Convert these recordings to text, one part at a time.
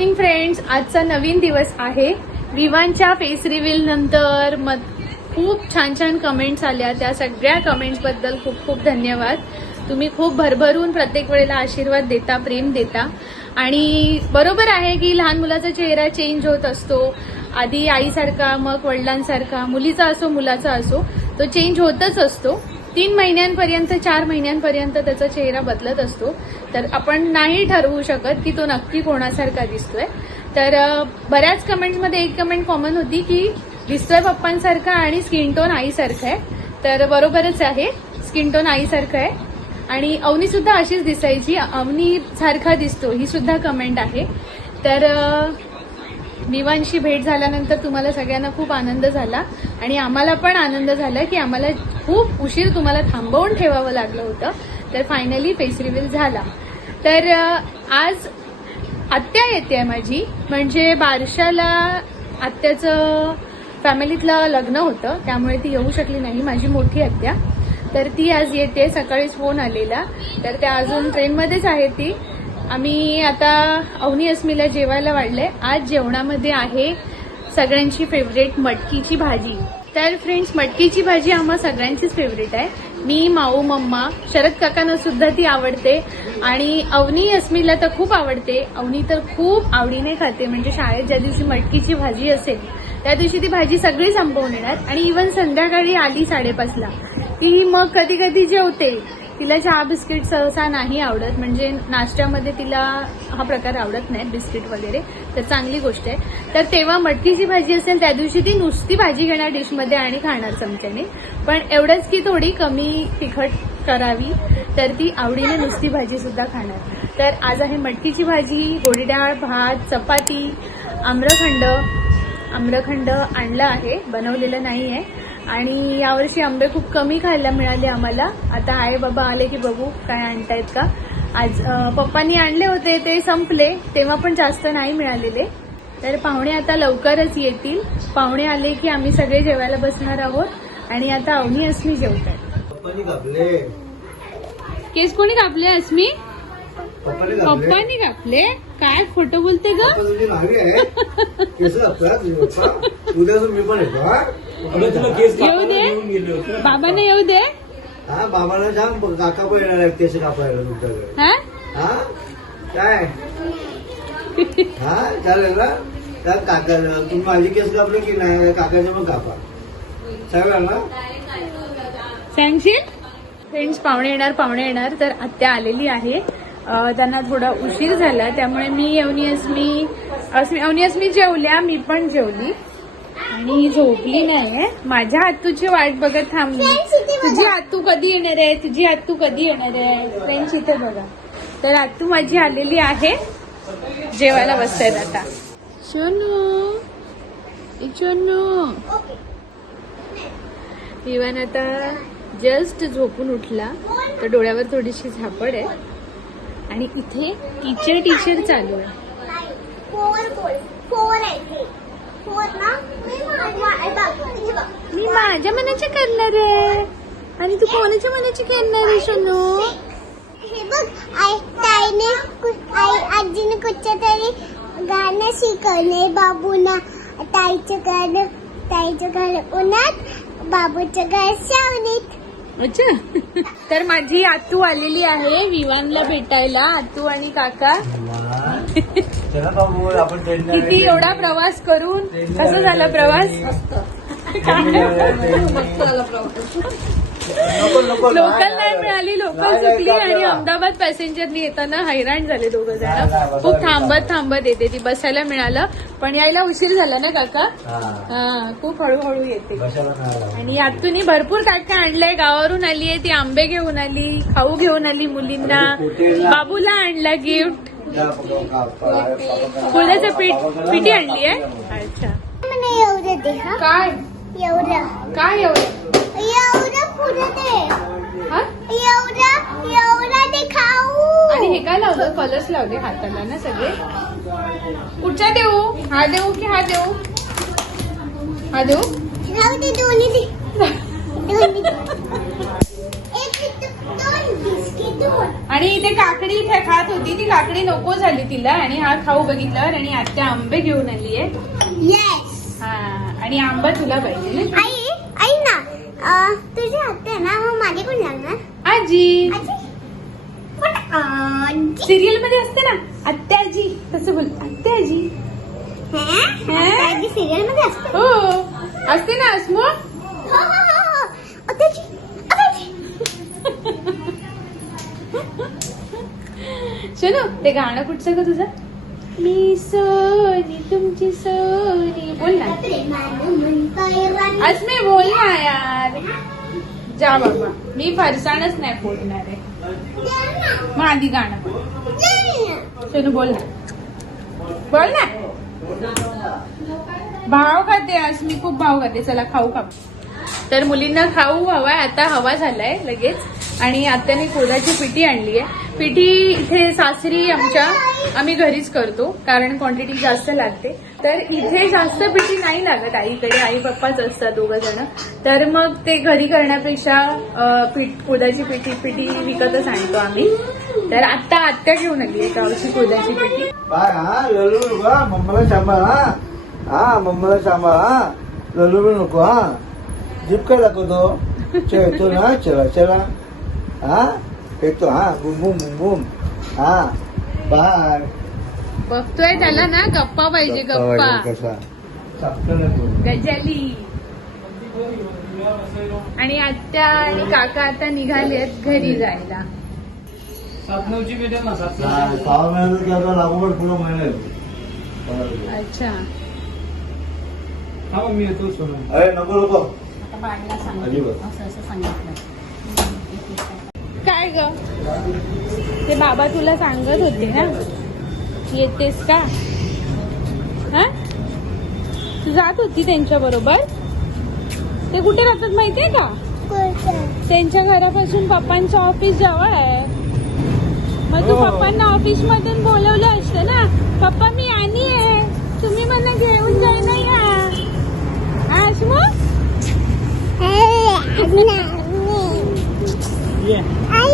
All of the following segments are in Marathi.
मॉर्निंग फ्रेंड्स आजचा नवीन दिवस आहे. विवांच्या फेस रिव्हील नंतर मग खूप छान छान कमेंट्स आल्या. त्या सगळ्या कमेंट्सबद्दल खूप खूप धन्यवाद. तुम्ही खूप भरभरून प्रत्येक वेळेला आशीर्वाद देता प्रेम देता. आणि बरोबर आहे की लहान मुलाचा चेहरा चेंज होत असतो. आधी आईसारखा मग वडिलांसारखा मुलीचा असो मुलाचा असो तो चेंज होतच असतो. तीन महिन्यांपर्यंत चार महिन्यांपर्यंत त्याचा चेहरा बदलत असतो. तर आपण नाही ठरवू शकत की तो नक्की कोणासारखा दिसतोय. तर बऱ्याच कमेंट्समध्ये एक कमेंट कॉमन होती की दिसतोय पप्पांसारखा आणि स्किन टोन आईसारखं आहे. तर बरोबरच आहे स्किन टोन आईसारखं आहे. आणि अवनी सुद्धा अशीच दिसायची अवनी सारखा दिसतो ही सुद्धा कमेंट आहे. तर निवांशी भेट झाल्यानंतर तुम्हाला सगळ्यांना खूप आनंद झाला आणि आम्हाला पण आनंद झाला की आम्हाला खूप उशीर तुम्हाला थांबवून ठेवावं लागलं होतं. तर फायनली फेस रिव्हील झाला. तर आज आत्या येते आहे माझी. म्हणजे बारशाला आत्याचं फॅमिलीतलं लग्न होतं. त्यामुळे ती येऊ शकली नाही माझी मोठी आत्या. तर ती आज येते सकाळीच फोन आलेला. तर त्या अजून ट्रेनमध्येच आहे ती. आम्ही आता अवनी अस्मीला जेवायला वाढलंय. आज जेवणामध्ये आहे सगळ्यांची फेवरेट मटकीची भाजी. तर फ्रेंड्स मटकीची भाजी आम्हा सगळ्यांचीच फेवरेट आहे. मी माऊ मम्मा शरद काकांना सुद्धा ती आवडते. आणि अवनी अस्मीला तर खूप आवडते. अवनी तर खूप आवडीने खाते. म्हणजे शाळेत ज्या दिवशी मटकीची भाजी असेल त्या दिवशी ती भाजी सगळी संपवून येणार. आणि इवन संध्याकाळी आली साडेपाचला ती मग कधी कधी जेवते. तिला चहा बिस्किट सहसा नाही आवडत म्हणजे नाश्त्यामध्ये तिला हा प्रकार आवडत नाही बिस्किट वगैरे. तर चांगली गोष्ट आहे. तर तेव्हा मटकीची भाजी असेल त्या दिवशी ती नुसती भाजी घेणार डिशमध्ये आणि खाणार चमच्याने. पण एवढंच की थोडी कमी तिखट करावी तर ती आवडीने नुसती भाजी सुद्धा खाणार. तर आज आहे मटकीची भाजी गोडी डाळ भात चपाती आम्रखंड. आम्रखंड आणला आहे बनवलेलं नाही आहे आणि यावर्षी आंबे खूप कमी खायला मिळाले आम्हाला. आता आई बाबा आले की बघू काय आणतायत का. आज पप्पांनी आणले होते ते संपले तेव्हा पण जास्त नाही मिळालेले. तर पाहुणे आता लवकरच येतील. पाहुणे आले की आम्ही सगळे जेवायला बसणार आहोत. आणि आता अवनी अस्मी जेवतात केस कोणी कापले अस्मी? पप्पानी कापले काय खोटं बोलते ग? आहे. उद्या येऊ दे. बाबांना येऊ दे. हा बाबाला सांग काका पण येणार आहेत केस कापायला तुमच्याकडे. हा? हा? काय? हा चालेल ना? त्या काका तुम्ही माझी केस कापले की नाही काकाचे पण कापा. चालेल ना? सांगशील? फ्रेंड्स पाहुणे येणार पाहुणे येणार तर आत्या आलेली आहे. त्यांना थोडा उशीर झाला त्यामुळे मी अवनियस मी अस्मी अवनियस मी जेवल्या मी पण जेवली. आणि झोपली नाहीये माझ्या आत्तूची वाट बघत थांबली तुझी आत्तू कधी येणार आहे? तुझी आत्तू कधी येणार आहे? फ्रेंड्स इथे बघा. तर आत्तू माझी आलेली आहे. जेवायला बसतायत आता. ए सोनू इवन आता जस्ट झोपून उठला. तर डोळ्यावर थोडीशी झापड आहे. आणि इथे टीचर टीचर चालू आहे. फोर बोल फोर आहे फोर ना. मी माझ्या मनाचे करणार आहे. आणि तू कोणाच्या मनाची करणार आहे सोनू? हे बघ आई ताईने कु- आई आजीने कुठच्या तरी गाणं शिकवले बाबूना ताईचं गाणं ताईचं गाणं उन्हात बाबूचं गाणं सावलीत अच्छा. तर माझी आतू आलेली आहे विवानला भेटायला. आतू आणि काका. किती एवढा प्रवास करून? कसं झाला प्रवास? लोकल नाही मिळाली लोकल चुकली आणि अहमदाबाद पॅसेंजरनी येताना हैराण झाले दोघं जण. खूप थांबत थांबत येते ती. बसायला मिळालं. पण यायला उशीर झाला ना काका? हा. हा खूप हळूहळू येते. बसायला नाही आला. आणि यातूनही भरपूर काय काय आणलंय. गावावरून आली आहे ती आंबे घेऊन आली खाऊ घेऊन आली मुलींना. बाबूला आणला गिफ्ट. फुलाचं पीठ पिठी आणली आहे? अच्छा. मला एवढं दे हा. काय? एवढं. काय एवढं? दे. हा? एवढं एवढं दे खाऊ. आणि हे काय लावलं? कलर्स लावले हाताला ना सगळे? कुठच्या देऊ? हा देऊ की हा देऊ? हा देऊ? राहू दे दोन्ही दे. दोन्ही दे. एक इथं दोन बिस्किट आणि इथे काकडी इथे खात होती. ती काकडी नको झाली तिला. आणि हा खाऊ बघितल्यावर आणि आत्या आंबे घेऊन आली आहे. हा आणि आंबा तुला पाहिजे ना? आई आई ना अं, तुझे हात आहे ना मग माझे कोण लागणार आजी. आजी? पण आजी. सिरियलमध्ये असते ना आत्याजी. तसं बोल आत्याजी. हं? आजी सिरियलमध्ये असते? हो. असते ना अस्मो हो, हो, हो, हो. आताची, आताची. शनू ते गाणं कुठचं का तुझं? मी सोनी तुमची सोनी बोल ना. आज मी बोल ना यार. जा बाबा मी फरसाणच नाही बोलणार आहे. मग आधी गाणं बोल शनू बोल ना. बोल ना. भाव खाते आज मी खूप भाव खाते. चला खाऊ खा तर मुलींना खाऊ हवाय आता हवा झालाय लगेच. आणि आत्याने कोलाची पिठी आणली आहे. पिठी इथे सासरी आमच्या आम्ही घरीच करतो कारण क्वांटिटी जास्त लागते. तर इथे जास्त पिठी नाही लागत आईकडे आई पप्पाच असतात दोघं जण. तर मग ते घरी करण्यापेक्षा पीठ कोदाची पिठी पिठी विकतच आणतो आम्ही. तर आत्ता आत्ता घेऊन आली आहे गावची कोदाची पिठी. ललू नको हा मम्माला सांभाळ हा. हा मम्माला सांभाळ हा. ललू नको हा. जीप काय दाखवतो खेळतो चला चला. हा? फेकतो हा बुम बुम बुम बुम हा बाय. बघतोय त्याला ना गप्पा पाहिजे गप्पा कसा. गजाली. आणि आत्या आणि काका आता निघालेत घरी जायला. सहा महिन्यात आता लागोपाठ पुढं महिन्यात अच्छा. हा मग मी येतो सोडून. अरे नको नको. अजिबात. काय ग? ते बाबा तुला सांगत होते ना. येतेस का? हा? तू जात होती त्यांच्या बरोबर? ते कुठे राहतात माहितीये का? त्यांच्या घरापासून पप्पांचं ऑफिस जवळ आहे. मग तू हो. पप्पांना ऑफिस मधून बोलवलं असतं ना. पप्पा मी आणि आहे. तुम्ही मला घेऊन जाय या. नाही. आई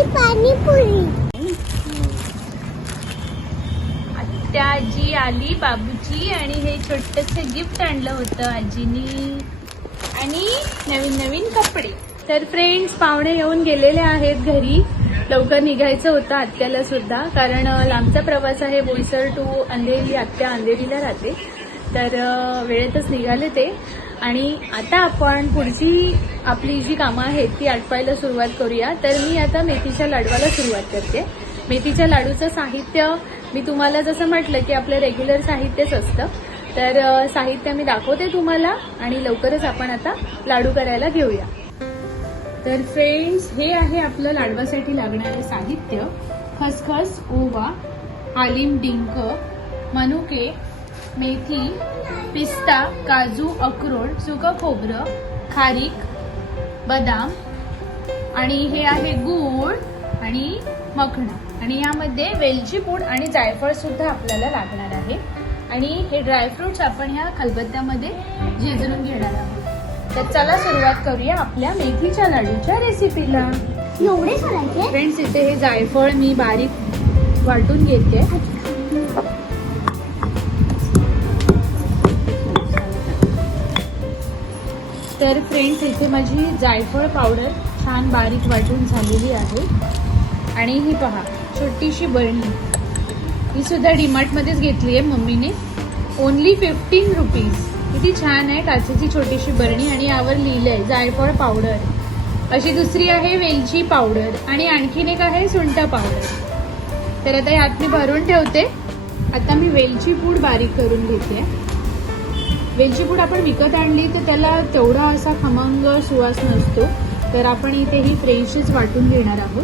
पाणीपुरी. आजी आली बाबूची आणि हे छोटस गिफ्ट आणलं होतं आजीनी. आणि नवीन नवीन कपडे. तर फ्रेंड्स पाहुणे येऊन गेलेले आहेत घरी. लवकर निघायचं होतं आत्याला सुद्धा कारण लांबचा प्रवास आहे बोईसर टू अंधेरी आत्या अंधेरीला राहते. तर वेळेतच निघाले ते. आणि आता आपण पुढची आपली जी कामं आहेत ती आटपायला सुरुवात करूया. तर मी आता मेथीच्या लाडवाला सुरुवात करते. मेथीच्या लाडूचं साहित्य मी तुम्हाला जसं म्हटलं की आपलं रेग्युलर साहित्यच असतं. तर साहित्य मी दाखवते तुम्हाला आणि लवकरच आपण आता लाडू करायला घेऊया. तर फ्रेंड्स हे आहे आपलं लाडवासाठी लागणारे साहित्य. खसखस ओवा आलिम डिंक मनुके मेथी पिस्ता काजू अक्रोड सुकं खोबरं खारीक बदाम आणि हे आहे गूळ आणि मखणं. आणि यामध्ये वेलची पूड आणि जायफळ सुद्धा आपल्याला लागणार आहे. आणि हे ड्रायफ्रुट्स आपण ह्या खलबत्त्यामध्ये झिजवून घेणार आहोत. तर चला सुरुवात करूया आपल्या मेथीच्या लाडूच्या रेसिपीला एवढे फ्रेंड्स इथे हे जायफळ मी बारीक वाटून घेते. तर फ्रेंड्स इथे माझी जायफळ पावडर छान बारीक वाटून झालेली आहे. आणि ही पहा छोटीशी बरणी ही सुद्धा डीमार्टमध्येच घेतली आहे मम्मीने. ओनली फिफ्टीन रुपीज किती छान आहे काचेची छोटीशी बरणी आणि यावर लिहिलं आहे जायफळ पावडर अशी दुसरी आहे वेलची पावडर आणि आणखीन एक आहे सुंठ पावडर तर आता यात मी भरून ठेवते. आता मी वेलची पूड बारीक करून घेते. वेलची पूड आपण विकत आणली तर त्याला तेवढा असा खमंग सुवास नसतो. तर आपण इथे ही फ्रेशच वाटून घेणार आहोत.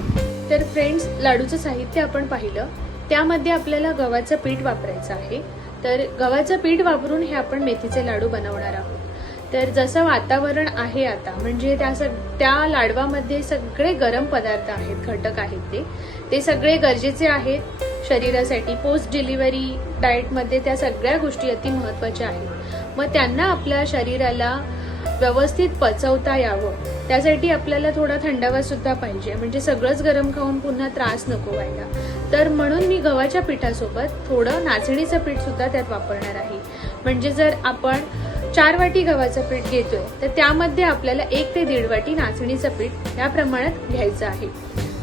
तर फ्रेंड्स लाडूचं साहित्य आपण पाहिलं. त्यामध्ये आपल्याला गव्हाचं पीठ वापरायचं आहे. तर गव्हाचं पीठ वापरून हे आपण मेथीचे लाडू बनवणार आहोत. तर जसं वातावरण आहे आता म्हणजे त्या सग त्या लाडवामध्ये सगळे गरम पदार्थ आहेत घटक आहेत ते. ते सगळे गरजेचे आहेत. शरीरासाठी पोस्ट डिलिव्हरी डाएटमध्ये त्या सगळ्या गोष्टी अति महत्त्वाच्या आहेत. मग त्यांना आपल्या शरीराला व्यवस्थित पचवता यावं. त्यासाठी आपल्याला थोडा थंडावा सुद्धा पाहिजे. म्हणजे सगळंच गरम खाऊन पुन्हा त्रास नको व्हायला. तर म्हणून मी गव्हाच्या पिठासोबत थोडं नाचणीचं पीठ सुद्धा त्यात वापरणार आहे. म्हणजे जर आपण चार वाटी गव्हाचं पीठ घेतोय तर त्यामध्ये आपल्याला एक ते दीड वाटी नाचणीचं पीठ या प्रमाणात घ्यायचं आहे.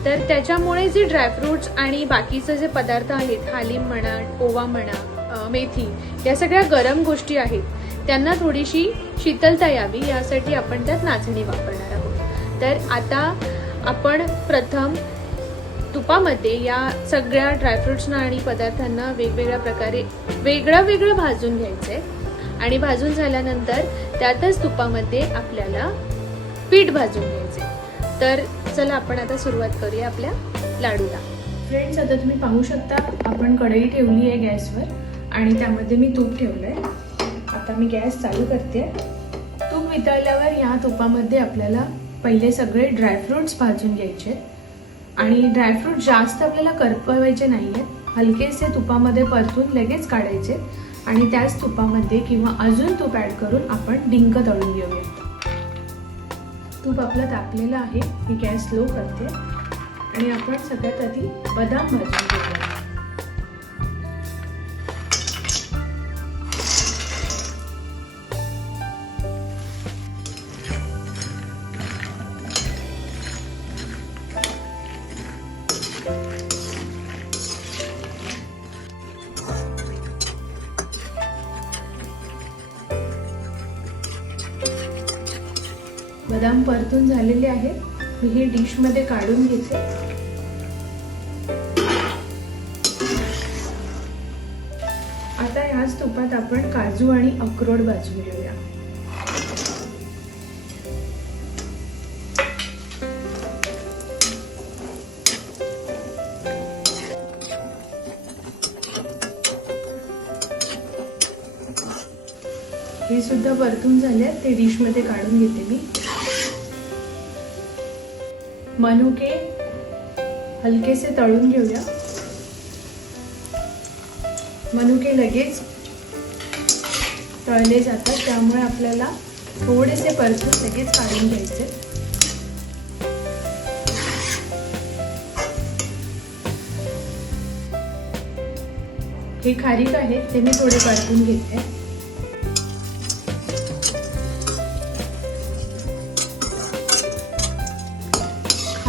तर त्याच्यामुळे जे ड्रायफ्रुट्स आणि बाकीचे जे पदार्थ आहेत हालीम म्हणा ओवा म्हणा मेथी या सगळ्या गरम गोष्टी आहेत त्यांना थोडीशी शीतलता यावी यासाठी आपण त्यात नाचणी वापरणार आहोत. तर आता आपण प्रथम तुपामध्ये या सगळ्या ड्रायफ्रुट्सना आणि पदार्थांना वेगवेगळ्या प्रकारे वेगळं वेगळं भाजून घ्यायचं आहे आणि भाजून झाल्यानंतर त्यातच तुपामध्ये आपल्याला पीठ भाजून घ्यायचे तर चला आपण आता सुरुवात करूया आपल्या लाडूला. फ्रेंड्स आता तुम्ही पाहू शकता आपण कढई ठेवली आहे गॅसवर आणि त्यामध्ये मी तूप ठेवलं आहे आता मी गॅस चालू करते. तूप वितळल्यावर या तुपामध्ये आपल्याला पहिले सगळे ड्रायफ्रुट्स भाजून घ्यायचे. आणि ड्रायफ्रूट जास्त आपल्याला करपवायचे नाही आहेत हलकेसे तुपामध्ये परतून लगेच काढायचे. आणि त्याच तुपामध्ये किंवा अजून तूप ॲड करून आपण डिंक तळून घेऊया. तूप आपलं तापलेलं आहे. मी गॅस स्लो करते. आणि आपण सगळ्यात आधी बदाम भाजून घेऊया. परतून झालेले आहेत मी हे डिशमध्ये काढून घेते. आता ह्याच तुपात आपण काजू आणि अक्रोड भाजून घेऊया. हे सुद्धा परतून झाले आहेत, ते डिशमध्ये काढून घेते मी. मनुके हलकेसे तळून घेऊया. मनुके लगेच तळले जातात त्यामुळे आपल्याला थोडेसे परतून लगेच काढून घ्यायचे. हे खारीक आहे ते मी थोडे परतून घेते.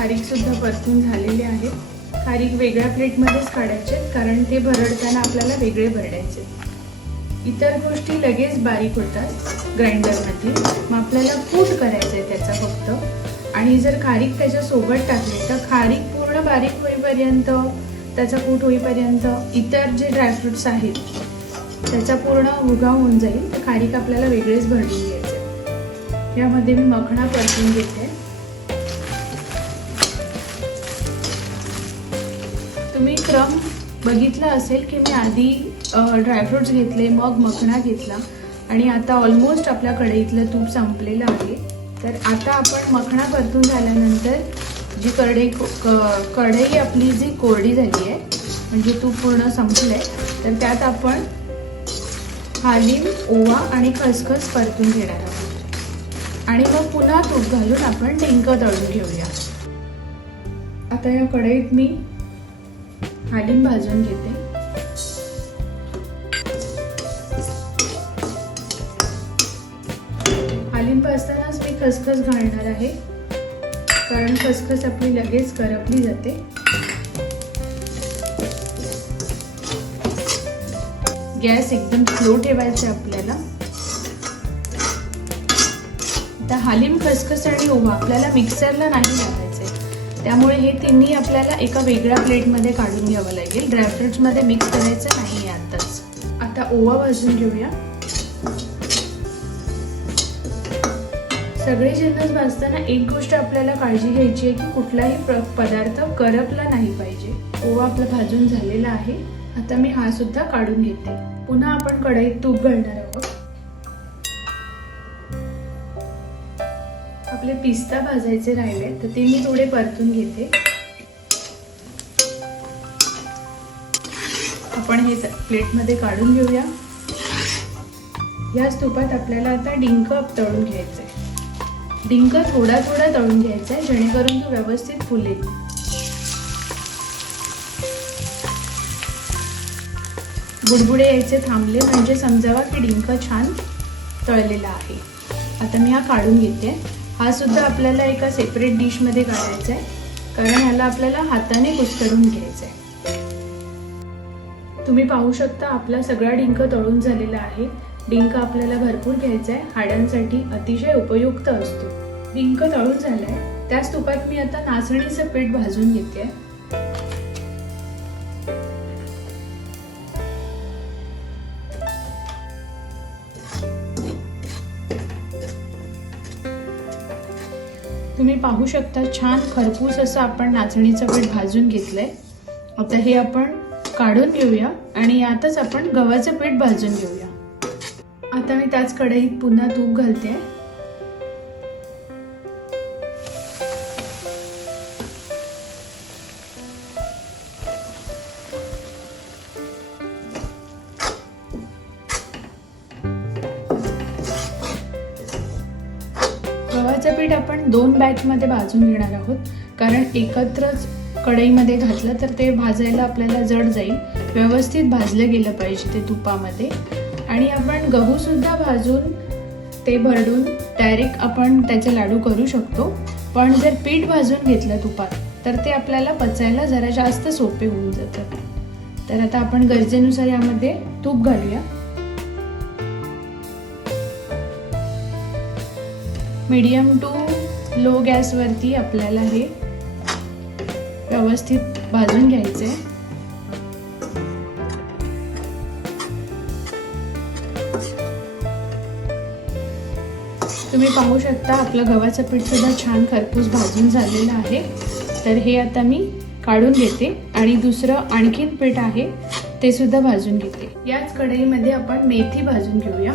खारीकसुद्धा परतून झालेले आहे खारीक वेगळ्या प्लेटमध्येच काढायचे कारण ते भरडताना आपल्याला वेगळे भरडायचे. इतर गोष्टी लगेच बारीक होतात ग्राइंडरमध्ये मग आपल्याला कूट करायचं आहे त्याचा फक्त. आणि जर खारीक त्याच्यासोबत टाकली तर खारीक पूर्ण बारीक होईपर्यंत त्याचा कूट होईपर्यंत इतर जे ड्रायफ्रुट्स आहेत त्याचा पूर्ण उगाव होऊन जाईल. तर खारीक आपल्याला वेगळेच भरडून घ्यायचे. यामध्ये मी मखणा परतून घेते. तुम्ही क्रम बघितला असेल की मी आधी ड्रायफ्रुट्स घेतले मग मखणा घेतला. आणि आता ऑलमोस्ट आपल्या इथलं तूप संपलेलं आहे. तर आता आपण मखणा परतून झाल्यानंतर जी कढई कढई आपली जी कोरडी झाली आहे म्हणजे तूप पूर्ण संपलं आहे तर त्यात आपण हालीम ओवा आणि खसखस परतून घेणार आहोत. आणि मग पुन्हा तूप घालून आपण डिंक तळून घेऊया. आता या कढईत मी हालीम भाजून घेते. हालीम भाजतानाच मी खसखस घालणार आहे. कारण खसखस आपली लगेच करपली जाते. गॅस एकदम स्लो ठेवायचा आपल्याला. आता हालीम खसखस आणि ओवा आपल्याला मिक्सरला नाही लावायचे त्यामुळे हे तिन्ही आपल्याला एका वेगळ्या प्लेटमध्ये काढून घ्यावं लागेल. ड्रायफ्रुट्समध्ये मिक्स करायचं नाही आहे आताच. आता ओवा भाजून घेऊया. सगळे जिन्नस भाजताना एक गोष्ट आपल्याला काळजी घ्यायची आहे की कुठलाही पदार्थ करपला नाही पाहिजे. ओवा आपला भाजून झालेला आहे. आता मी हा सुद्धा काढून घेते. पुन्हा आपण कढईत तूप घालणार आहोत. आपले पिस्ता भाजायचे राहिले तर ते मी थोडे परतून घेते. आपण हे प्लेटमध्ये काढून घेऊया. याच तुपात आपल्याला आता डिंक तळून घ्यायचे डिंक थोडा थोडा तळून घ्यायचा आहे जेणेकरून तो व्यवस्थित फुलेल. बुडबुडे यायचे थांबले म्हणजे समजावा की डिंक छान तळलेला आहे. आता मी हा काढून घेते. हा सुद्धा आपल्याला एका सेपरेट डिशमध्ये काढायचा आहे. कारण ह्याला आपल्याला हाताने कुस्करून घ्यायचं आहे. तुम्ही पाहू शकता आपला सगळा डिंक तळून झालेला आहे. डिंक आपल्याला भरपूर घ्यायचा आहे. हाडांसाठी अतिशय उपयुक्त असतो. डिंक तळून झालाय. त्याच तुपात मी आता नाचणीचं पीठ भाजून घेते. पाहू शकता छान खरपूस असं आपण नाचणीचं पीठ भाजून घेतलंय. आता हे आपण काढून घेऊया आणि यातच आपण गव्हाचं पीठ भाजून घेऊया. आता मी त्याच कढईत पुन्हा तूप घालते दोन बॅचमध्ये भाजून घेणार आहोत. कारण एकत्रच कढईमध्ये घातलं तर ते भाजायला आपल्याला जड जाईल. व्यवस्थित भाजलं गेलं पाहिजे ते तुपामध्ये. आणि आपण गहू सुद्धा भाजून ते भरडून डायरेक्ट आपण त्याचे लाडू करू शकतो. पण जर पीठ भाजून घेतलं तुपात तर ते आपल्याला पचायला जरा जास्त सोपे होऊन जातं. तर आता आपण गरजेनुसार यामध्ये तूप घालूया. मीडियम टू लो गॅसवरती आपल्याला हे व्यवस्थित भाजून घ्यायचे तुम्ही पाहू शकता आपलं गव्हाचं पीठ सुद्धा छान खरपूस भाजून झालेलं आहे. तर हे आता मी काढून घेते आणि दुसरं आणखीन पीठ आहे ते सुद्धा भाजून घेते. याच कढईमध्ये आपण मेथी भाजून घेऊया.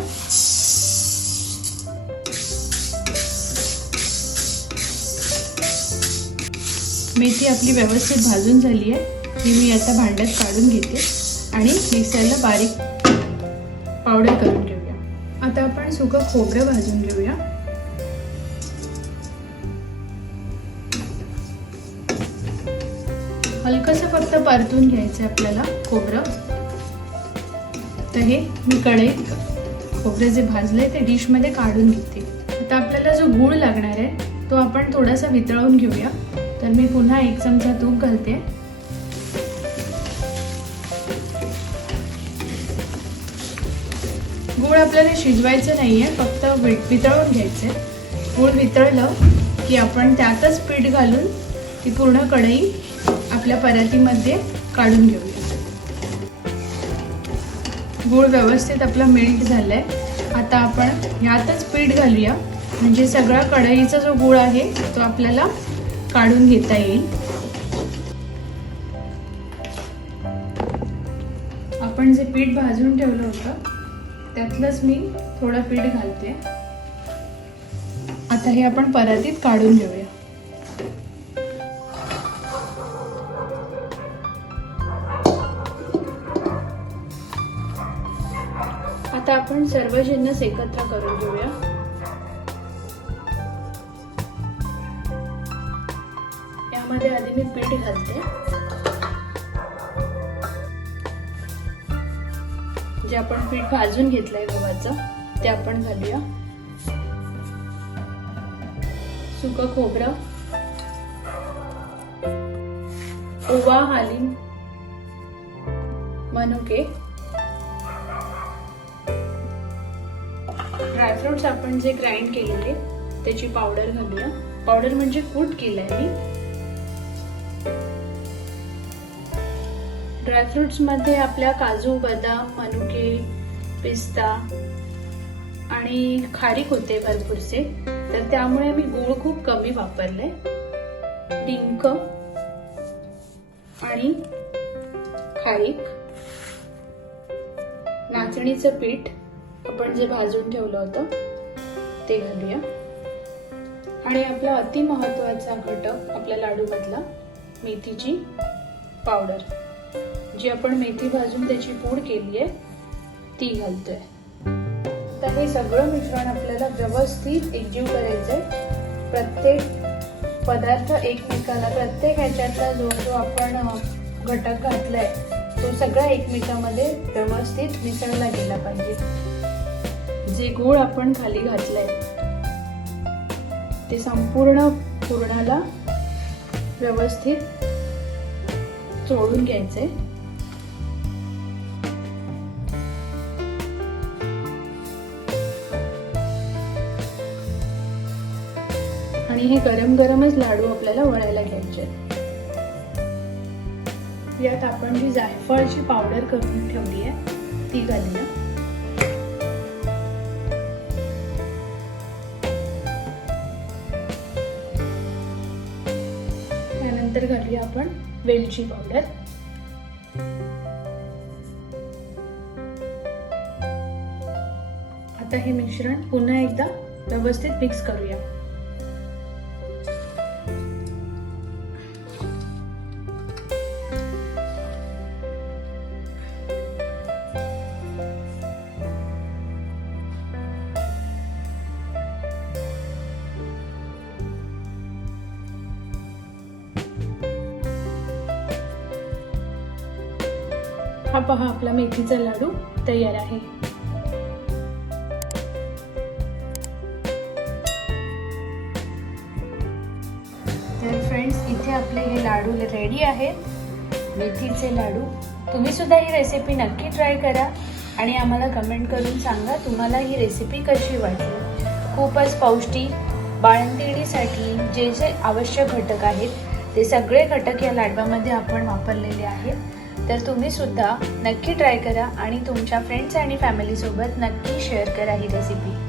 मेथी आपली व्यवस्थित भाजून झाली आहे. ही मी आता भांड्यात काढून घेते आणि मिक्सरला बारीक पावडर करून घेऊया. आता आपण सुकं खोबरं भाजून घेऊया. हलकसं फक्त परतून घ्यायचं आहे आपल्याला खोबरं. तर हे मी कढईत खोबरं जे भाजलंय ते डिशमध्ये काढून घेते. आता आपल्याला जो गूळ लागणार आहे तो आपण थोडासा वितळवून घेऊया. तर मी पुन्हा एक चमचा तूप घालते. गूळ आपल्याला शिजवायचं नाहीये फक्त वितळून घ्यायचे. गूळ वितळलं की आपण त्यातच पीठ घालून ती पूर्ण कढई आपल्या परातीमध्ये काढून घेऊया. गूळ व्यवस्थित आपला मेल्ट आहे आता आपण ह्यातच पीठ घालूया. म्हणजे सगळा कढईचा जो गूळ आहे तो आपल्याला काढून घेता येईल. आपण जे पीठ भाजून ठेवलं होतं त्यातलंच मी थोडं पीठ घालते. आता हे आपण परातीत काढून घेऊया. आता आपण सर्व जिन्नस एकत्र करून घेऊया. यामध्ये आधी मी पीठ घालते. जे आपण पीठ भाजून घेतलंय गव्हाचं ते आपण घालूया. सुक खोबरं. ओवा हालिम मनुके. ड्रायफ्रुट्स आपण जे ग्राइंड केलेले त्याची पावडर घालूया. पावडर म्हणजे कूट केलंय मी. ड्रायफ्रुट्समध्ये आपल्या काजू बदाम मनुके पिस्ता आणि खारीक होते भरपूरसे. तर त्यामुळे मी गूळ खूप कमी वापरले डिंक आणि खारीक. नाचणीचं पीठ आपण जे भाजून ठेवलं होतं ते घालूया. आणि आपला अति महत्त्वाचा घटक आपल्या लाडूमधला मेथीची पावडर. जी आपण मेथी भाजून त्याची पूड केली आहे ती घालतोय. तर हे सगळं मिश्रण आपल्याला व्यवस्थित एकजीव करायचंय. प्रत्येक पदार्थ एकमेकाला प्रत्येक ह्याच्यातला जो जो आपण घटक घटक घातलाय तो सगळा एकमेकामध्ये व्यवस्थित मिसळला गेला पाहिजे. जे गूळ आपण खाली घातलंय ते संपूर्ण पूर्णाला व्यवस्थित चोळून घ्यायचंय. आणि हे गरम गरमच लाडू आपल्याला वळायला घ्यायचे यात आपण जी जायफळची पावडर करून ठेवली आहे ती घालूया. त्यानंतर घालूया आपण वेलची पावडर. आता हे मिश्रण पुन्हा एकदा व्यवस्थित मिक्स करूया. तयार आहे. तर फ्रेंड्स इथे आपले हे लाडू रेडी आहेत. मेथीचे लाडू. तुम्ही सुद्धा ही रेसिपी नक्की ट्राय करा आणि आम्हाला कमेंट करून सांगा तुम्हाला ही रेसिपी कशी वाटली. खूपच पौष्टिक बाळंतिणीसाठी जे जे आवश्यक घटक आहेत ते सगळे घटक या लाडवामध्ये आपण वापरलेले आहेत. तर तुम्ही सुद्धा नक्की ट्राय करा आणि तुमच्या फ्रेंड्स आणि फॅमिलीसोबत नक्की शेअर करा ही रेसिपी